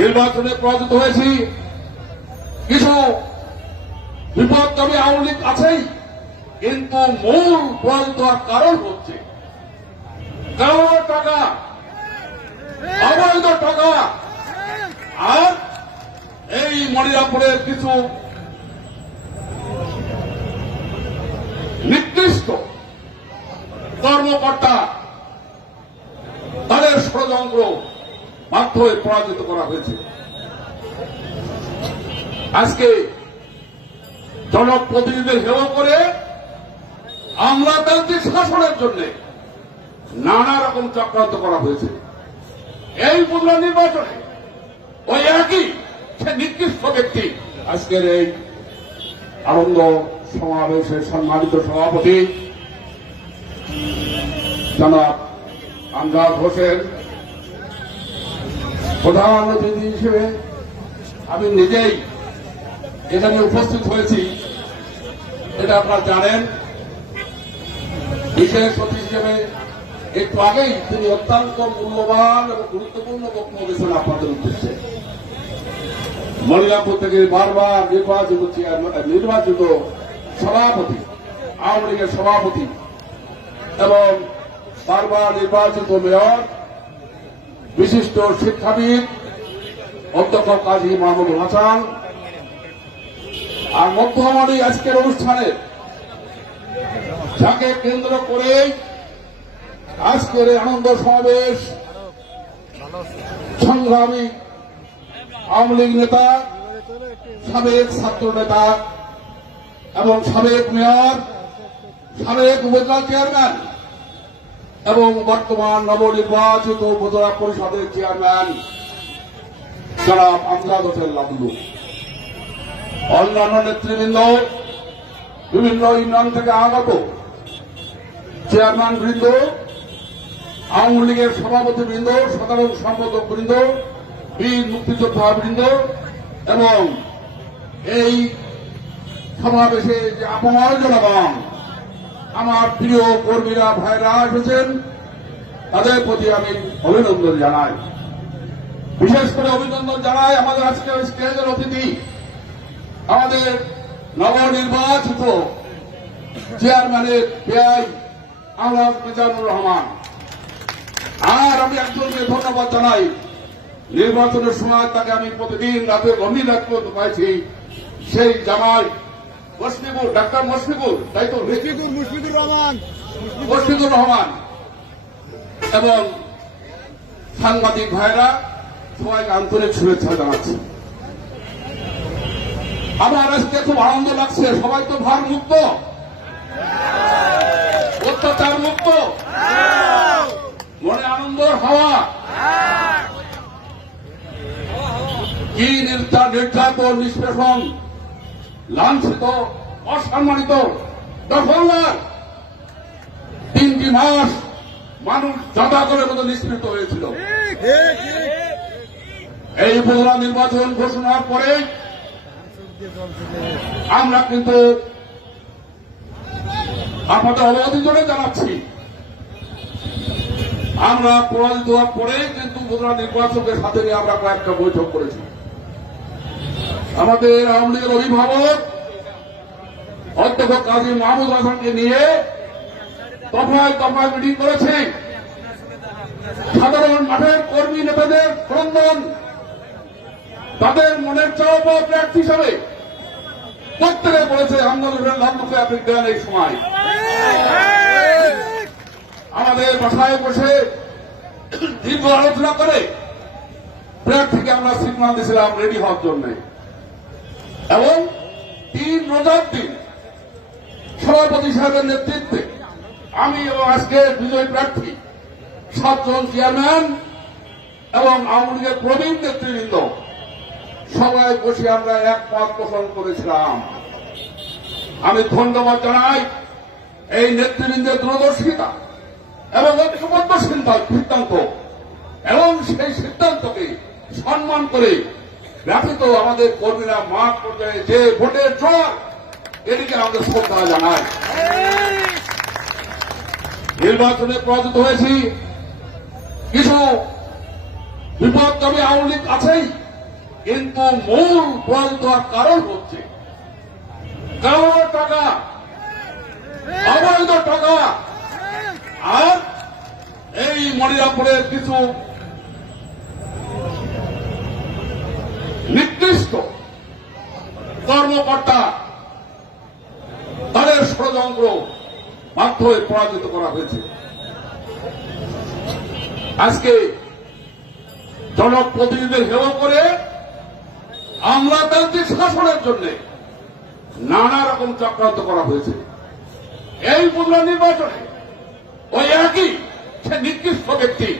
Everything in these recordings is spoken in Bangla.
নির্বাচনে পরাজিত হয়েছি, কিছু বিপদগামী আওয়ামী লীগ আছেই, কিন্তু মূল পরাজিত হওয়ার কারণ হচ্ছে কারো টাকা, অবৈধ টাকা, আর এই মনিরামপুরের কিছু নির্দিষ্ট কর্মকর্তা তাদের ষড়যন্ত্র মাধ্যমে পরাজিত করা হয়েছে। আজকে জনপ্রতিনিধিদের হেয় করে আমলাতান্ত্রিক শাসনের জন্য নানা রকম চক্রান্ত করা হয়েছে। এই উপজেলা নির্বাচনে ওই একই সে নির্দিষ্ট ব্যক্তি আজকের এই আনন্দ সমাবেশের সম্মানিত সভাপতি জনাব আমজাদ হোসেন, প্রধান অতিথি হিসেবে আমি নিজেই এখানে উপস্থিত হয়েছি, এটা আপনারা জানেন। বিশেষ অতিথি হিসেবে একটু আগেই তিনি অত্যন্ত মূল্যবান এবং গুরুত্বপূর্ণ বক্তব্য দিয়েছেন আপনাদের উদ্দেশ্যে। মনিরামপুর থেকে বারবার নির্বাচিত সভাপতি, আওয়ামী লীগের সভাপতি এবং বারবার নির্বাচিত মেয়র, বিশিষ্ট শিক্ষাবিদ অধ্যক্ষ কাজী মাহমুদুল হাসান, আর মধ্যমণি আজকের অনুষ্ঠানে যাকে কেন্দ্র করে আজকের আনন্দ সমাবেশ সংগ্রামী আওয়ামী লীগ নেতা, সাবেক ছাত্র নেতা এবং সাবেক মেয়র, সাবেক উপজেলা চেয়ারম্যান এবং বর্তমান নবনির্বাচিত উপজেলা পরিষদের চেয়ারম্যান জনাব আমজাদ হোসেন লাবলু, অন্যান্য নেতৃবৃন্দ, বিভিন্ন ইউনিয়ন থেকে আগত চেয়ারম্যান বৃন্দ, আওয়ামী লীগের সভাপতি বৃন্দ, সাধারণ সম্পাদক বৃন্দ, বীর মুক্তিযোদ্ধা বৃন্দ এবং এই সমাবেশে যে আপামর জনগণ, আমার প্রিয় কর্মীরা, ভাইরা এসেছেন, তাদের প্রতি আমি অভিনন্দন জানাই। বিশেষ করে অভিনন্দন জানাই আমাদের আজকের স্টেজের অতিথি, আমাদের নবনির্বাচিত চেয়ারম্যানের ব্যয় আলহাজ মিজানুর রহমান। আর আমি একজনকে ধন্যবাদ জানাই, নির্বাচনের সময় তাকে আমি প্রতিদিন রাতে গভীর রাত পর্যন্ত পাইছি, সেই জামাই মুশফিকুর, ডাক্তার মুশফিকুর, তাই তো মুশফিকুর রহমান এবং সাংবাদিক ভাইরা সবাইকে আন্তরিক শুভেচ্ছা জানাচ্ছি। আমার আজকে খুব আনন্দ লাগছে, সবাই তো ভার মুক্ত, অত্যাচার মুক্ত, মনে আনন্দের হাওয়া। কি নির্যাতন, নিষ্পেষণ, লাঞ্ছিত, অসম্মানিত, দখলদার 3টি মাস মানুষ জাদাগরের মতো নিষ্পৃত হয়েছিল। এই উপজেলা নির্বাচন ঘোষণার পরে আমরা কিন্তু আপনাদের অবগতি জন্য জানাচ্ছি, আমরা পরাজিত হওয়ার পরে কিন্তু উপজেলা নির্বাচকের সাথে নিয়ে আমরা কয়েকটা বৈঠক করেছি। আমাদের আওয়ামী লীগের অভিভাবক অধ্যক্ষ কাজী মাহমুদ হাসানকে নিয়ে দফায় দফায় মিটিং করেছে। সাধারণ মাঠের কর্মী নেতাদের ক্রন্দন, তাদের মনের চাওয়া প্রার্থী হিসাবে প্রত্যেকে বলেছে আন্দোলনের লক্ষ্যে আপনি দেন। এই সময় আমাদের বাসায় বসে দীর্ঘ আলোচনা করে প্রার্থীকে আমরা সিগন্যাল দিয়েছিলাম রেডি হওয়ার জন্য, এবং 3 রোজার দিন সভাপতি সাহেবের নেতৃত্বে আমি এবং আজকে বিজয়ী প্রার্থী 7 জন চেয়ারম্যান এবং আওয়ামী লীগের প্রবীণ নেতৃবৃন্দ সবাই বসে আমরা এক মত পোষণ করেছিলাম। আমি ধন্যবাদ জানাই এই নেতৃবৃন্দের দূরদর্শিতা এবং ঐক্যবদ্ধ সিদ্ধান্ত এবং সেই সিদ্ধান্তকে সম্মান করে ব্যথিত আমাদের কর্মীরা মাঠ পর্যায়ে যে ভোটের জোর, এদিকে আমাদের শ্রদ্ধা জানাই। নির্বাচনে পরাজিত হয়েছি, কিছু বিপদগামী আওয়ামী লীগ আছেই, কিন্তু মূল বন্ধ হওয়ার কারণ হচ্ছে কারোর টাকা, অবৈধ টাকা, আর এই মনিরামপুরের কিছু নির্দিষ্ট কর্মকর্তা তাদের ষড়যন্ত্র বাধ্য হয়ে পরাজিত করা হয়েছে। আজকে জনপ্রতিনিধিদের হেয় করে আমলাতান্ত্রিক শাসনের জন্য নানা রকম চক্রান্ত করা হয়েছে। এই উপজেলা নির্বাচনে ওই একই সে নির্দিষ্ট ব্যক্তি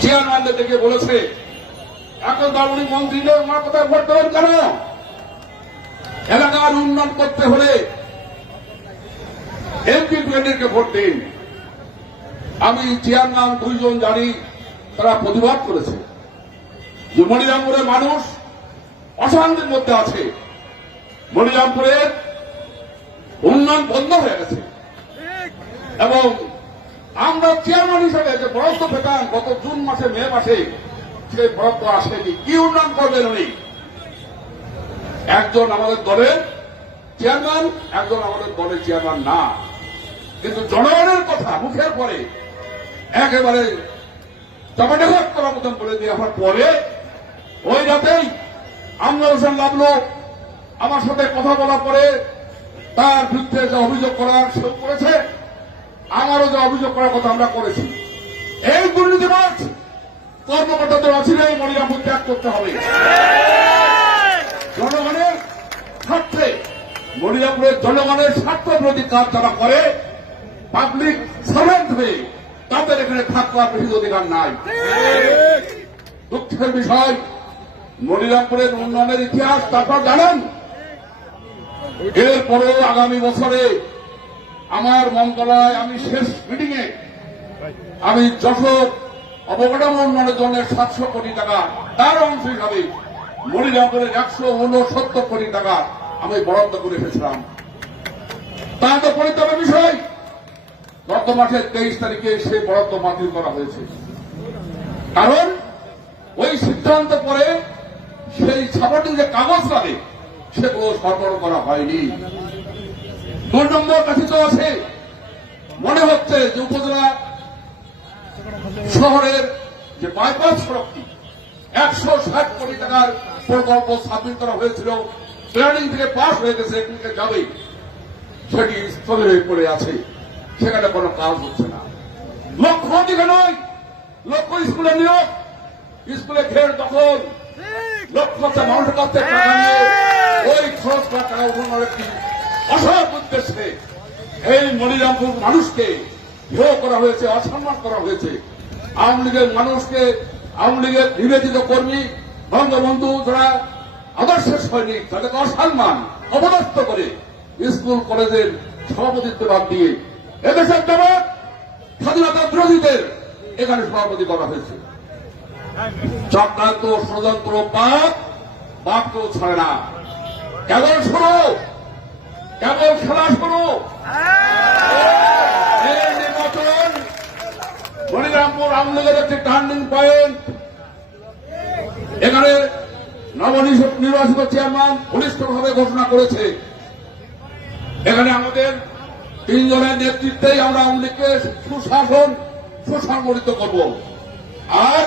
চেয়ারম্যানদের থেকে বলেছে, এখন তো উনি মন্ত্রী নেই, আমার কোথায় ভোট দেবেন কেন? এলাকার উন্নয়ন করতে হলে এমপি ক্যান্ডিডেটকে ভোট দিন। আমি চেয়ারম্যান দুইজন জানি, তারা প্রতিবাদ করেছে যে মনিরামপুরের মানুষ অশান্তির মধ্যে আছে, মনিরামপুরের উন্নয়ন বন্ধ হয়ে গেছে এবং আমরা চেয়ারম্যান হিসেবে যে বরাদ্দ পেতাম গত জুন মাসে মে মাসে সেই বরাদ্দ আসেনি। কি উন্নয়ন করবেন উনি? একজন আমাদের দলের চেয়ারম্যান, একজন আমাদের দলের চেয়ারম্যান না, কিন্তু জনগণের কথা মুখের পরে একেবারে চাপাটাঘাত করার মতন বলে দিয়ে আমার পরে ওই রাতেই আমলা হোসেন লাবলু আমার সাথে কথা বলার পরে তার বিরুদ্ধে যে অভিযোগ করার সেও করেছে, আমারও যে অভিযোগ করার কথা আমরা করেছি। এই দুর্নীতিবাজ কর্মকর্তাদের অচিরেই মনিরামপুর ত্যাগ করতে হবে। জনগণের স্বার্থে, মনিরামপুরের জনগণের স্বার্থ বিরোধী কাজ যারা করে পাবলিক সার্ভেন্ট হয়ে তাদের এখানে থাকার বেশি অধিকার নাই। দুঃখের বিষয়, মনিরামপুরের উন্নয়নের ইতিহাস তারপর জানেন। এরপরেও আগামী বছরে আমার মন্ত্রণালয় আমি শেষ মিটিংয়ে আমি যশোর অবকাঠামো উন্নয়নের জন্য 700 কোটি টাকা তার অংশ হিসাবে মনিরামপুরের 169 কোটি টাকা আমি বরাদ্দ করে এসেছিলাম। তার তো পরিতাপের বিষয়, গত মাসের 23 তারিখে সেই বরাদ্দ বাতিল করা হয়েছে। কারণ ওই সিদ্ধান্ত পরে সেই ছাপাটি যে কাগজ লাগে সেগুলো সরবরাহ করা হয়নি। 2 নম্বর কথিত আছে, মনে হচ্ছে যে উপজেলা শহরের যে বাইপাস সড়কটি 160 কোটি টাকার প্রকল্প সাবমিট করা হয়েছিল, প্ল্যানিং থেকে পাস হয়ে গেছে, এগুলিকে যাবে, সেটি স্থগিত হয়ে পড়ে আছে, সেখানে কোনো কাজ হচ্ছে না। লক্ষ্য দিকে নয়, লক্ষ্য স্কুলে নিয়োগ, স্কুলে ঘের দখল, লক্ষ্য হচ্ছে মানুষের কাছ থেকে টাকা নিয়ে ওই খরচ করা টাকা উঠানোর একটি অসৎ উদ্দেশ্যে এই মনিরামপুর মানুষকে হেয় করা হয়েছে, অসম্মান করা হয়েছে। আওয়ামী লীগের মানুষকে, আওয়ামী লীগের নিবেদিত কর্মী বঙ্গবন্ধু যারা আদর্শের সৈনিক তাদেরকে অসম্মান অবদস্ত করে স্কুল কলেজের সভাপতিত্ব বাদ দিয়ে এদেশের জামাত স্বাধীনতা বিরোধীদের এখানে সভাপতি করা হয়েছে। চক্রান্ত ষড়যন্ত্র বাপ কেউ ছাড়ে না। কেবল শোনো, কেবল খেলা শোনো, এই নির্বাচন মনিরামপুর আওয়ামী লীগের একটি টার্নিং পয়েন্ট। এখানে নবনির্বাচিত চেয়ারম্যান ঘনিষ্ঠভাবে ঘোষণা করেছে, এখানে আমাদের 3 জনের নেতৃত্বেই আমরা আওয়ামী লীগকে সুশাসন সুসংগঠিত করব, আর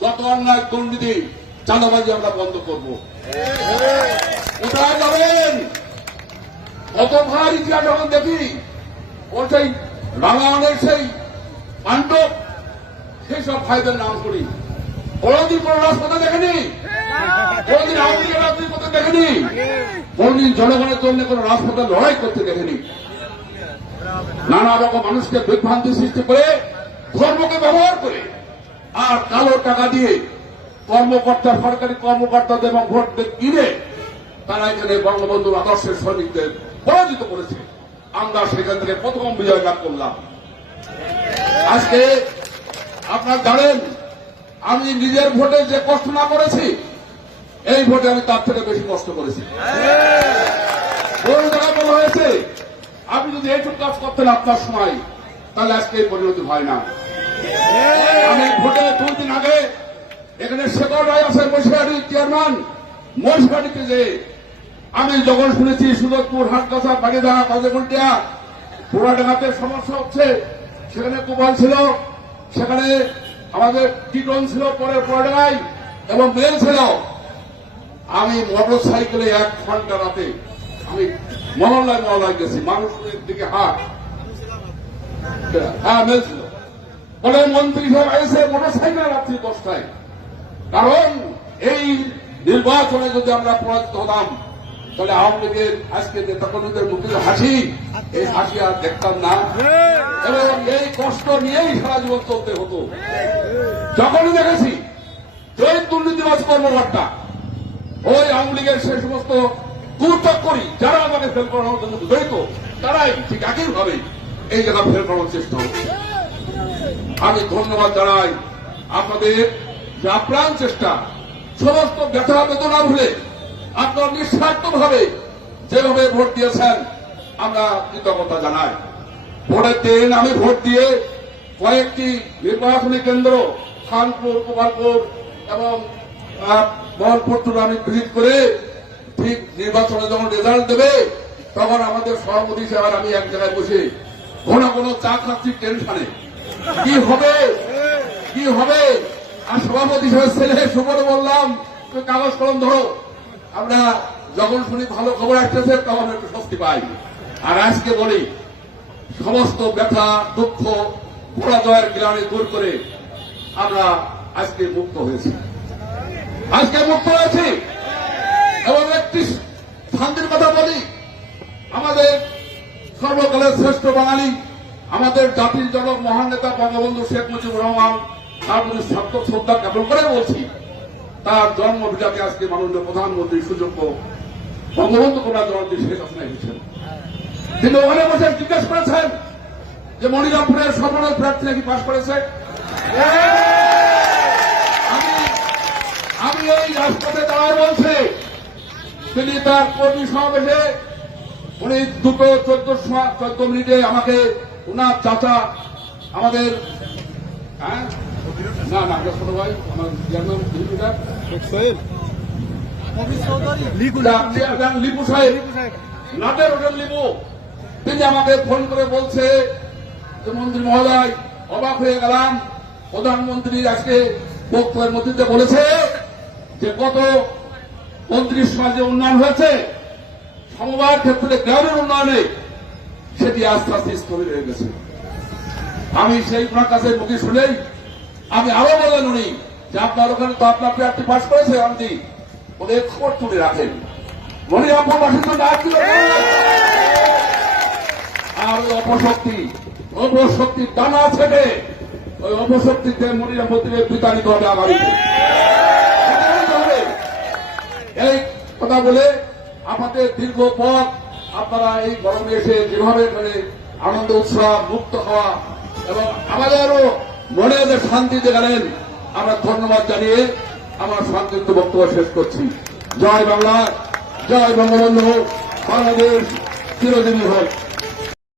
যত অন্যায় দুর্নীতি চাঁদাবাজি আমরা বন্ধ করব। কোথায় যাবেন? কত ভাই ইতিহাস যখন দেখি, ও সেই রামায়ণের সেই পাণ্ডব, সেই সব ভাইদের নাম করি, কোনদিন কোন রাজপথে দেখেনি, কোনদিন আওয়ামী লীগের রাজপথে দেখেনি, কোনদিন জনগণের জন্য কোন রাজপথে লড়াই করতে দেখেনি। নানা রকম মানুষকে বিভ্রান্তি সৃষ্টি করে, ধর্মকে ব্যবহার করে, আর কালো টাকা দিয়ে কর্মকর্তা, সরকারি কর্মকর্তাদের এবং ভোটদের কিনে তারা এখানে বঙ্গবন্ধুর আদর্শের সৈনিকদের পরাজিত করেছে। আমরা সেখান থেকে প্রথম বিজয় লাভ করলাম। আজকে আপনারা জানেন, আমি নিজের ভোটে যে কষ্ট না করেছি, এই ভোটে আমি তার থেকে বেশি কষ্ট করেছি। কোন জায়গায় বলা হয়েছে, আপনি যদি এইটুকু কাজ করতেন আপনার সময়, তাহলে আজকে এই পরিণতি হয় না। আমি ভোটে 2 দিন আগে এখানে শেখর রায় আছেন মহিষাহাটির চেয়ারম্যান। মহিষাহাটিতে যে আমি যখন শুনেছি সুদরপুর, হাটগাছা, বাগেদা, কাজেগুলটিয়া, পুরাডাঙ্গাতে সমস্যা হচ্ছে, সেখানে কুপাল ছিল, সেখানে আমাদের টিটন ছিল পরের পুরাডাঙ্গায় এবং মেল ছিল। আমি মোটর সাইকেলে 1 ঘন্টা রাতে আমি মহল্লায় গেছি, মানুষের দিকে হাট, হ্যাঁ মেল ছিল বলে মন্ত্রী সব এসে মোটর সাইকেলে রাত্রি 10টায়। কারণ এই নির্বাচনে যদি আমরা পরাজিত হতাম তাহলে আওয়ামী লীগের আজকে নেতাকর্মীদের মুখে হাসি, এই হাসি আর দেখতাম না এবং এই কষ্ট নিয়েই সারা জীবন চলতে হতো। যখনই দেখেছি ওই দুর্নীতিবাজ কর্মকর্তা, ওই আওয়ামী লীগের সেই সমস্ত দুর্চক্করি যারা আমাকে ফেল করানোর জন্য জড়িত, তারাই ঠিক একইভাবে এই জায়গা ফেল করানোর চেষ্টা হচ্ছে। আমি ধন্যবাদ জানাই আপনাদের যে আপ্রাণ চেষ্টা, সমস্ত ব্যথা বেদনা ভুলে আপনারা নিঃস্বার্থভাবে যেভাবে ভোট দিয়েছেন আমরা কৃতজ্ঞতা জানাই। ভোটের দিন আমি ভোট দিয়ে কয়েকটি নির্বাচনী কেন্দ্র খানপুর, গোপালপুর এবং বহরপুর আমি ভিজিট করে ঠিক নির্বাচনে যখন রেজাল্ট দেবে তখন আমাদের সভাপতি সাহেব আমি এক জায়গায় বসে ঘন ঘন চা খাচ্ছি টেনশনে, কি হবে কি হবে। আর সভাপতি সাহেব ছেলে সুবরে বললাম তুই কাগজ কলম ধরো, আমরা যখন শুনি ভালো খবর আসতেছে তখন একটু স্বস্তি পাই। আর আজকে বলি সমস্ত ব্যথা দুঃখ পরাজয়ের গ্লানি দূর করে আমরা আজকে মুক্ত হয়েছি, এবং একটি শান্তির কথা বলি, আমাদের সর্বকালের শ্রেষ্ঠ বাঙালি, আমাদের জাতির জনক মহান নেতা বঙ্গবন্ধু শেখ মুজিবুর রহমান, তার প্রতি সার্থক শ্রদ্ধা জ্ঞাপন করে বলছি, তার জন্মভিটাকে আজকে মাননীয় প্রধানমন্ত্রী সুযোগ্য বঙ্গবন্ধু কন্যা জননেত্রী শেখ হাসিনা এসেছেন। তিনি ওখানে বসে জিজ্ঞেস করেছেন যে মনিরামপুরের সর্বদল প্রার্থী নাকি পাশ করেছে। আমি এই রাজপথে দাঁড়ায় বলছে, তিনি তার কর্মী সমাবেশে উনি 2:14 মিনিটে আমাকে উনার চাচা আমাদের না ছোট ভাই আমার লিপু সাহেব, নাটের হোটেল লিপু, তিনি আমাকে ফোন করে বলছে যে মন্ত্রী মহোদয় অবাক হয়ে গেলাম, প্রধানমন্ত্রী আজকে বক্তব্যের মধ্যে বলেছে যে গত 29 সালে যে উন্নয়ন হয়েছে সমবায়ের ক্ষেত্রে গ্রামের উন্নয়নে সেটি আস্তে আস্তে স্থবির হয়ে গেছে। আমি সেই ওনার কাছে মুখে শুনেই আমি আরো বলেন উনি যে আপনার ওখানে তো আপনার প্রার্থী পাশ করেছে, আমি ওদের খবর তুলে রাখেন মনিরামপুরবাসীর জন্য আর ওই অপশক্তির দানা ছেড়ে ওই অপশক্তিতে মনিরামপুর থেকে বিতাড়িত হবে আগামীতে। এই কথা বলে আমাদের দীর্ঘ পথ আপনারা এই গরমে এসে যেভাবে করে আনন্দ উৎসব মুক্ত হওয়া এবং আমাদেরও মনে যে শান্তি দেখালেন, আমরা ধন্যবাদ জানিয়ে আমার সংক্ষিপ্ত বক্তব্য শেষ করছি। জয় বাংলা, জয় বঙ্গবন্ধু, বাংলাদেশ চিরজীবী হোক।